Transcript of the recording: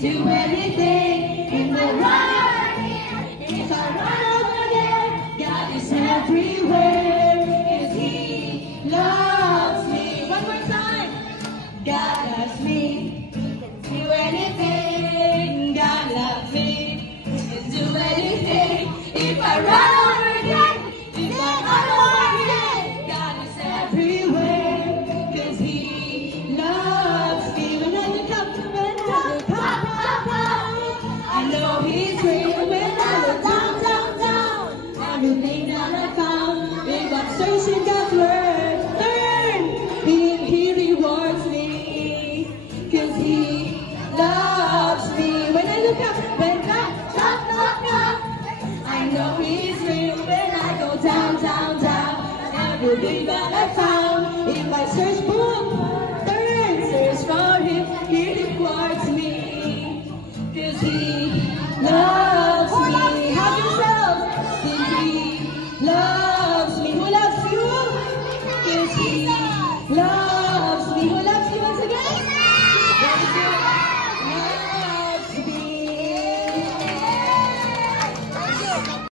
do anything if I run here, if I run over there. God is everywhere, 'cause He loves me. One more time. God loves me. Do anything. God loves me. Do anything if I run over there. If I run over there. God is everywhere, 'cause He loves me. When I look up, I know He's real. When I look down, everything that I found, it got searching.